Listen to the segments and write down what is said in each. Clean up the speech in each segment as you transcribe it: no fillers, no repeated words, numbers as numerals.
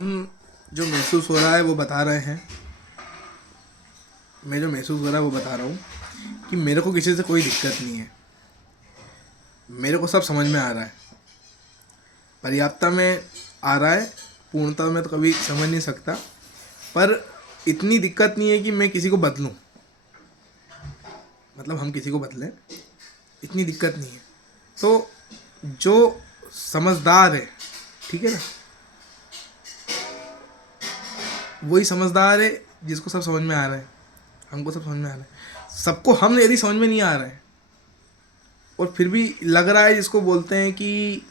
जो महसूस हो रहा है वो बता रहे हैं। मैं जो महसूस हो रहा है वो बता रहा हूँ कि मेरे को किसी से कोई दिक्कत नहीं है। मेरे को सब समझ में आ रहा है, पर्याप्तता में आ रहा है, पूर्णता में तो कभी समझ नहीं सकता। पर इतनी दिक्कत नहीं है कि मैं किसी को बदलूं, मतलब हम किसी को बदलें, इतनी दिक्कत नहीं है। तो जो समझदार है, ठीक है ना, वही समझदार है जिसको सब समझ में आ रहा है। हमको सब समझ में आ रहा है, सबको हम यदि समझ में नहीं आ रहा है और फिर भी लग रहा है, जिसको बोलते हैं कि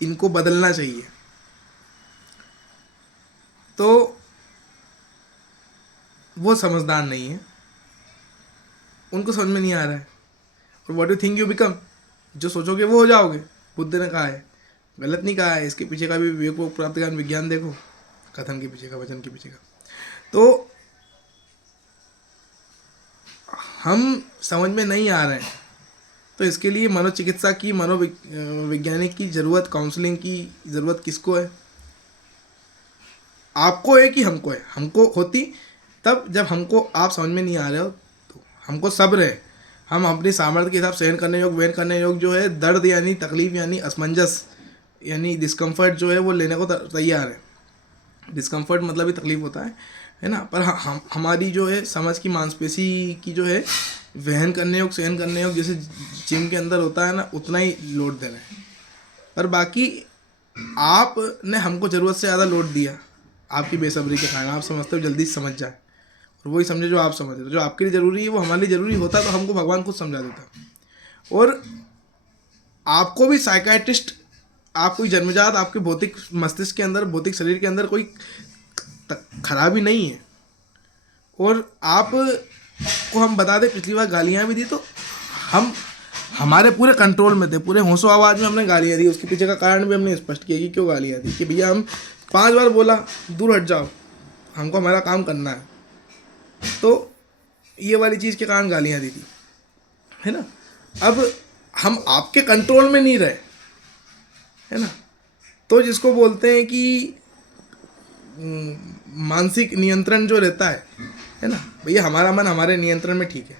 इनको बदलना चाहिए, तो वो समझदार नहीं है, उनको समझ में नहीं आ रहा है। और what you think you become, जो सोचोगे वो हो जाओगे। बुद्ध ने कहा है, गलत नहीं कहा है, इसके पीछे का भी विवेक को प्राप्त ज्ञान विज्ञान देखो, कथन के पीछे का, वचन के पीछे का। तो हम समझ में नहीं आ रहे हैं, तो इसके लिए मनोचिकित्सा की, मनोवैज्ञानिक की ज़रूरत, काउंसलिंग की ज़रूरत किसको है? आपको है कि हमको है? हमको होती तब जब हमको आप समझ में नहीं आ रहे हो, तो हमको सब्र है, हम अपनी सामर्थ्य के हिसाब सहन करने योग, वहन करने योग जो है, दर्द यानी तकलीफ यानी असमंजस यानी डिस्कम्फर्ट जो है वो लेने को तैयार है। डिस्कम्फर्ट मतलब ही तकलीफ होता है ना। पर हमारी जो है समझ की मांसपेशी की जो है वहन करने योग, सहन करने योग, जैसे जिम के अंदर होता है ना, उतना ही लोड दे रहे हैं। पर बाकी आपने हमको ज़रूरत से ज़्यादा लोड दिया, आपकी बेसब्री के कारण। आप समझते हो जल्दी समझ जाए, और वही समझे जो आप समझ रहे हो। जो आपके लिए ज़रूरी है वो हमारे लिए ज़रूरी होता, तो हमको भगवान खुद समझा देता। और आपको भी साइकाइट्रिस्ट, आप कोई जन्मजात, आपके भौतिक मस्तिष्क के अंदर, भौतिक शरीर के अंदर कोई खराबी नहीं है। और आप को हम बता दें, पिछली बार गालियाँ भी दी तो हम हमारे पूरे कंट्रोल में थे, पूरे होशो आवाज़ में हमने गालियाँ दी। उसके पीछे का कारण भी हमने स्पष्ट किया कि क्यों गालियाँ दी, कि भैया हम 5 बार बोला दूर हट जाओ, हमको हमारा काम करना है, तो ये वाली चीज़ के कारण गालियाँ दी थी, है ना। अब हम आपके कंट्रोल में नहीं रहे, है ना, तो जिसको बोलते हैं कि मानसिक नियंत्रण जो रहता है ना, भैया हमारा मन हमारे नियंत्रण में ठीक है,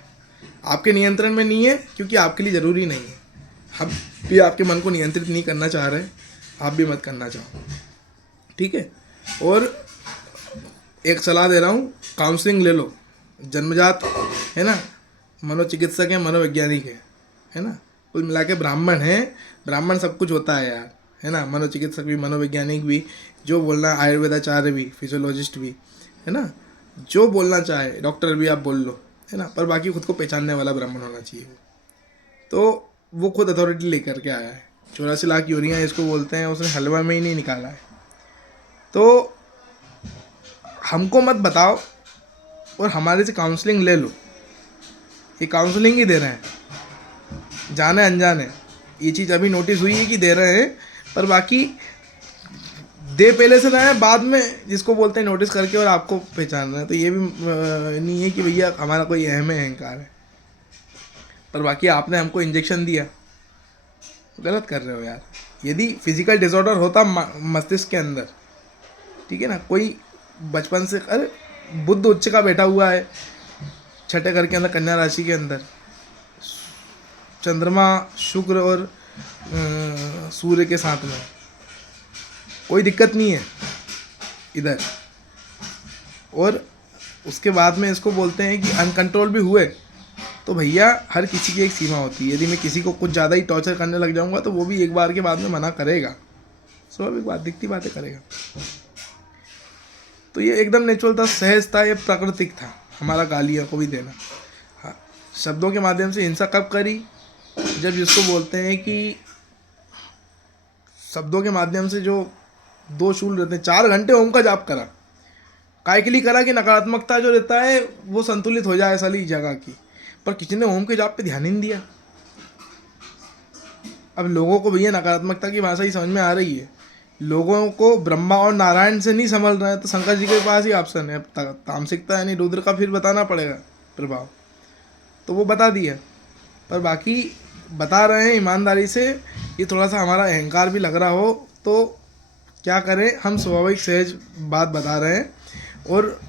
आपके नियंत्रण में नहीं है, क्योंकि आपके लिए ज़रूरी नहीं है। हम भी आपके मन को नियंत्रित नहीं करना चाह रहे, आप भी मत करना चाहो, ठीक है। और एक सलाह दे रहा हूँ, काउंसलिंग ले लो। जन्मजात है ना, मनोचिकित्सक है, मनोवैज्ञानिक है ना, कुल मिला के ब्राह्मण है। ब्राह्मण सब कुछ होता है यार, है ना, मनोचिकित्सक भी, मनोवैज्ञानिक भी, जो बोलना आयुर्वेदाचार्य भी, फिजियोलॉजिस्ट भी, है ना, जो बोलना चाहे, डॉक्टर भी आप बोल लो, है ना। पर बाकी खुद को पहचानने वाला ब्राह्मण होना चाहिए वो। तो वो खुद अथॉरिटी लेकर के आया है। 84 लाख यूरियाँ इसको बोलते हैं, उसने हलवा में ही नहीं निकाला है। तो हमको मत बताओ, और हमारे से काउंसलिंग ले लो। ये काउंसलिंग ही दे रहे हैं, जाने अनजाने, ये चीज़ अभी नोटिस हुई है कि दे रहे हैं, पर बाकी दे पहले से रहे हैं, बाद में जिसको बोलते हैं नोटिस करके और आपको पहचान रहे हैं। तो ये भी नहीं है कि भैया हमारा कोई अहम अहंकार है, पर बाकी आपने हमको इंजेक्शन दिया, गलत कर रहे हो यार। यदि फिजिकल डिसऑर्डर होता मस्तिष्क के अंदर, ठीक है ना, कोई बचपन से, अरे बुद्ध उच्च का बैठा हुआ है 6ठे घर के अंदर, कन्या राशि के अंदर, चंद्रमा शुक्र और सूर्य के साथ में, कोई दिक्कत नहीं है इधर। और उसके बाद में इसको बोलते हैं कि अनकंट्रोल भी हुए, तो भैया हर किसी की एक सीमा होती है। यदि मैं किसी को कुछ ज़्यादा ही टॉर्चर करने लग जाऊंगा, तो वो भी एक बार के बाद में मना करेगा, स्वाभाविक बात, दिखती बातें करेगा। तो ये एकदम नेचुरल था, सहज था, ये प्राकृतिक था हमारा गालियों को भी देना। हाँ, शब्दों के माध्यम से हिंसा कब करी? जब जिसको बोलते हैं कि शब्दों के माध्यम से जो दो शूल रहते हैं, 4 घंटे ओम का जाप करा, काय के लिए करा? कि नकारात्मकता जो रहता है वो संतुलित हो जाए साली जगह की। पर किसी ने ओम के जाप पे ध्यान ही नहीं दिया। अब लोगों को भैया नकारात्मकता की भाषा ही समझ में आ रही है, लोगों को ब्रह्मा और नारायण से नहीं समझ रहे हैं, तो शंकर जी के पास ही ऑप्शन है। अब तामसिकता यानी रुद्र का फिर बताना पड़ेगा प्रभाव, तो वो बता दिया। पर बाकी बता रहे हैं ईमानदारी से, ये थोड़ा सा हमारा अहंकार भी लग रहा हो तो क्या करें, हम स्वाभाविक सहज बात बता रहे हैं और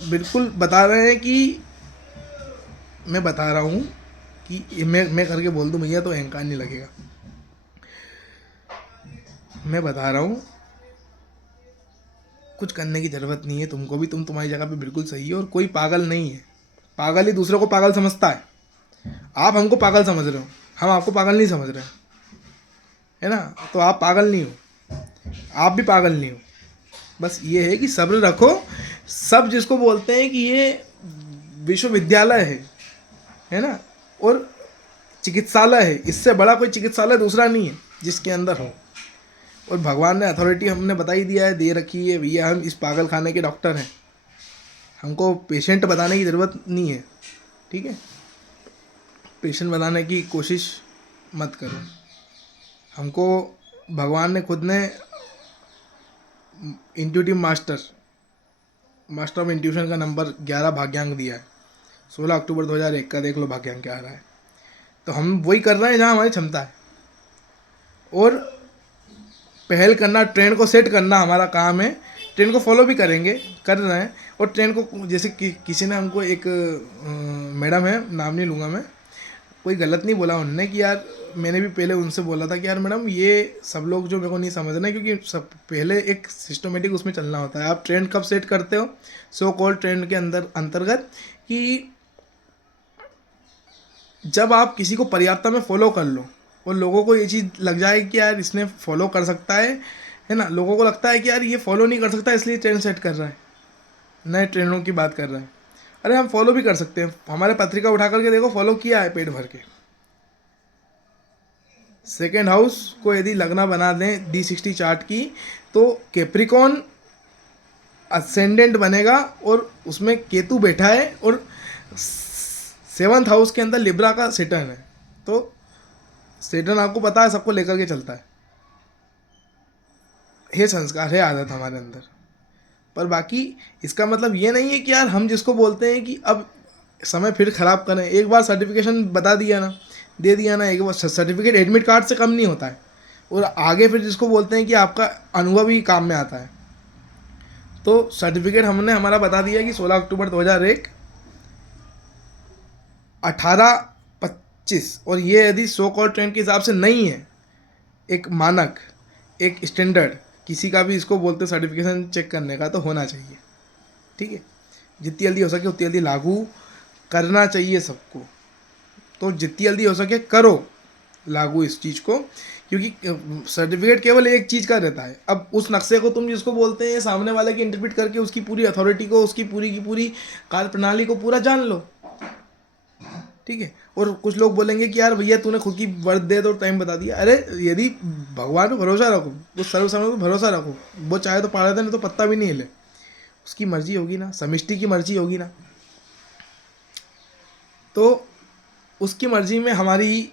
बिल्कुल बता रहे हैं कि मैं बता रहा हूँ कि मैं करके बोल दूँ भैया तो अहंकार नहीं लगेगा। मैं बता रहा हूँ कुछ करने की ज़रूरत नहीं है तुमको भी, तुम तुम्हारी जगह पे बिल्कुल सही है और कोई पागल नहीं है। पागल ही दूसरे को पागल समझता है। आप हमको पागल समझ रहे हो, हम आपको पागल नहीं समझ रहे हैं, है ना। तो आप पागल नहीं हो, आप भी पागल नहीं हो। बस ये है कि सब्र रखो। सब जिसको बोलते हैं कि ये विश्वविद्यालय है ना, और चिकित्सालय है, इससे बड़ा कोई चिकित्सालय दूसरा नहीं है जिसके अंदर हो। और भगवान ने अथॉरिटी हमने बता ही दिया है, दे रखी है भैया, हम इस पागल खाने के डॉक्टर हैं, हमको पेशेंट बताने की ज़रूरत नहीं है। ठीक है, पेशेंट बनाने की कोशिश मत करो। हमको भगवान ने खुद ने इंट्यूटिव मास्टर ऑफ इंट्यूशन का नंबर 11 भाग्यांक दिया है। 16 अक्टूबर 2001 का देख लो भाग्यांक क्या आ रहा है। तो हम वही कर रहे हैं जहाँ हमारी क्षमता है, और पहल करना, ट्रेंड को सेट करना हमारा काम है। ट्रेंड को फॉलो भी करेंगे, कर रहे हैं। और ट्रेंड को जैसे किसी ने हमको एक मैडम है, नाम नहीं लूँगा मैं, कोई गलत नहीं बोला उन्होंने कि यार, मैंने भी पहले उनसे बोला था कि यार मैडम ये सब लोग जो मेरे को नहीं समझ रहे, क्योंकि सब पहले एक सिस्टमेटिक उसमें चलना होता है। आप ट्रेंड कब सेट करते हो, सो कॉल ट्रेंड के अंतर्गत, कि जब आप किसी को पर्याप्त में फॉलो कर लो और लोगों को ये चीज़ लग जाए कि यार इसने फॉलो कर सकता है ना। लोगों को लगता है कि यार ये फॉलो नहीं कर सकता इसलिए ट्रेंड सेट कर रहा है, नए ट्रेंडों की बात कर रहा है। अरे हम फॉलो भी कर सकते हैं, हमारे पत्रिका उठा करके देखो, फॉलो किया है पेट भर के। सेकेंड हाउस को यदि लगना बना दें D60 चार्ट की, तो कैप्रिकॉन असेंडेंट बनेगा और उसमें केतु बैठा है, और 7th हाउस के अंदर लिब्रा का सेटर्न है। तो सेटर्न आपको पता है सबको लेकर के चलता है संस्कार है, आदत हमारे अंदर। पर बाकी इसका मतलब ये नहीं है कि यार हम जिसको बोलते हैं कि अब समय फिर ख़राब करें। एक बार सर्टिफिकेशन बता दिया ना, दे दिया ना, एक बार सर्टिफिकेट एडमिट कार्ड से कम नहीं होता है। और आगे फिर जिसको बोलते हैं कि आपका अनुभव ही काम में आता है। तो सर्टिफिकेट हमने हमारा बता दिया कि 16 अक्टूबर 2001 18:25, और ये यदि सो कॉल ट्रेंड के हिसाब से नहीं है, एक मानक, एक स्टैंडर्ड, किसी का भी इसको बोलते सर्टिफिकेशन चेक करने का, तो होना चाहिए। ठीक है, जितनी जल्दी हो सके उतनी जल्दी लागू करना चाहिए सबको। तो जितनी जल्दी हो सके करो लागू इस चीज़ को, क्योंकि सर्टिफिकेट केवल एक चीज़ का रहता है। अब उस नक्शे को तुम जिसको बोलते हैं सामने वाले की इंटरप्रेट करके उसकी पूरी अथॉरिटी को, उसकी पूरी की पूरी कार्य प्रणाली को पूरा जान लो। ठीक है, और कुछ लोग बोलेंगे कि यार भैया तूने खुद की वर्थ दे दो, टाइम बता दिया। अरे यदि भगवान पे भरोसा रखो, वो सर्वसमय पे भरोसा रखो, वो चाहे तो पाड़ दे, नहीं तो पत्ता भी नहीं हिले। उसकी मर्जी होगी ना, समिष्टि की मर्जी होगी ना। तो उसकी मर्जी में हमारी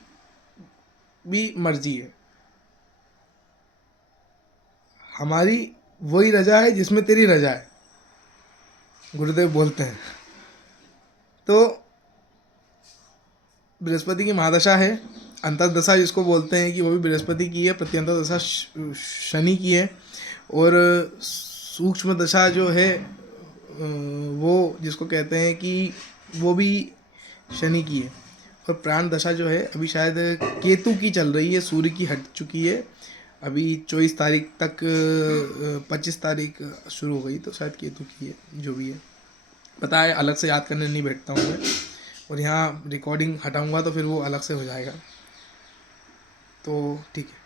भी मर्जी है। हमारी वही रजा है जिसमें तेरी रजा है, गुरुदेव बोलते हैं। तो बृहस्पति की महादशा है, अंतर्दशा जिसको बोलते हैं कि वो भी बृहस्पति की है, प्रत्यंतर दशा शनि की है, और सूक्ष्म दशा जो है वो जिसको कहते हैं कि वो भी शनि की है। और प्राण दशा जो है अभी शायद केतु की चल रही है, सूर्य की हट चुकी है। अभी 24 तारीख तक, 25 तारीख शुरू हो गई, तो शायद केतु की है, जो भी है पता है, अलग से याद करने नहीं बैठता हूँ मैं। और यहाँ रिकॉर्डिंग हटाऊँगा तो फिर वो अलग से हो जाएगा। तो ठीक है।